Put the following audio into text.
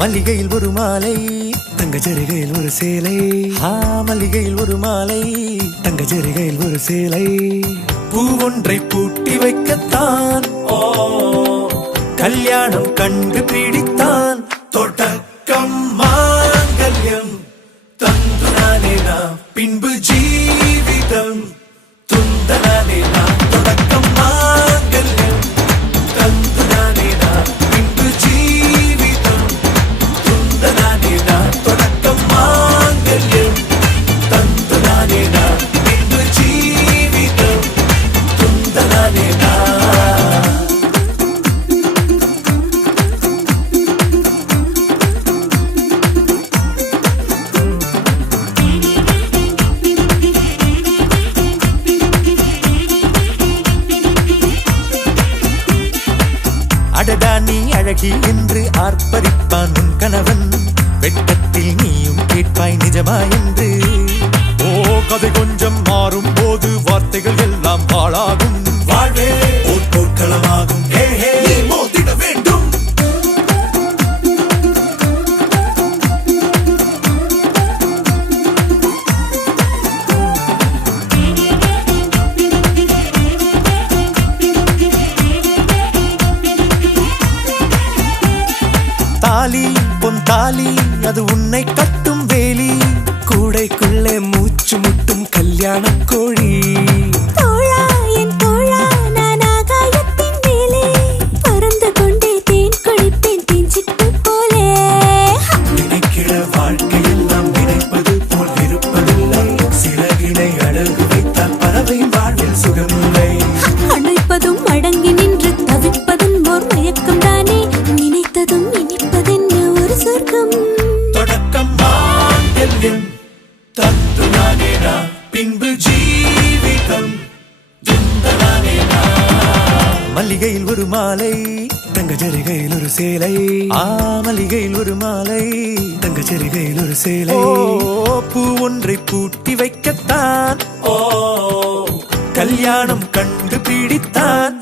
மல்லிகையில் ஒரு மாலை, தங்க ஜரிகையில் ஒரு சேலை. மல்லிகையில் ஒரு மாலை, தங்க ஜரிகையில் ஒரு சேலை. பூ ஒன்றை பூட்டி வைக்கத்தான் கல்யாணம் கண்டு பிடித்தான். தொடக்கம் மாங்கல்யம் தந்துனானே நாம், பின்பு ஜீவிதம் துந்தனானே நாம். தொடக்கம் மாங்கல்யம் தந்துனானே நாம், பின்பு ஜீவிதம் துந்தனானே நாம். தொடக்கம் மாங்கல்யம் தந்துனானே நாம், பின்பு ஜீவிதம் துந்தனானே நாம். அடடா நீ அழகி என்று ஆர்ப்பரிப்பான் உன் கணவன். வெட்கத்தில் நீயும் கேட்பாய் நிஜமா என்று. கதை கொஞ்சம் மாறும் போது வார்த்தைகள் எல்லாம் பாழாகும். வாழ்வே ஓர் போர்க்களமாகும். நீ மோதிட வேண்டும். தாலி பொன் தாலி, அது உன்னை கட்டும் வேலி. கூடைக்குள்ளே மூச்சு முட்டும் கல்யாண கோழி. தோழா என் தோழா, நான் ஆகாயத்தின் மேலே பறந்து கொண்டே தேன் குடிப்பேன் தேஞ்சிட்டு போலே. நினைக்கிற வாழ்க்கையெல்லாம் நினைப்பது போல் இருப்பதில்லை. சிறகினை அழகு வைத்தால் பறவை வாழ்வில் சுகமில்லை. அணைப்பதும் அடங்கி நின்று தவிப்பதும் ஓர் மயக்கம் தானே. நினைத்ததும் இனிப்பதென்ன ஒரு சொர்க்கம். தொடக்கம் மாங்கல்யம் தந்துனானே நாம், பின்பு ஜீவிதம் துந்தனானே நாம். மல்லிகையில் ஒரு மாலை, தங்க ஜரிகையில் ஒரு சேலை. மல்லிகையில் ஒரு மாலை, தங்க ஜரிகையில் ஒரு சேலை. பூ ஒன்றை பூட்டி வைக்கத்தான் கல்யாணம் கண்டு பிடித்தான்.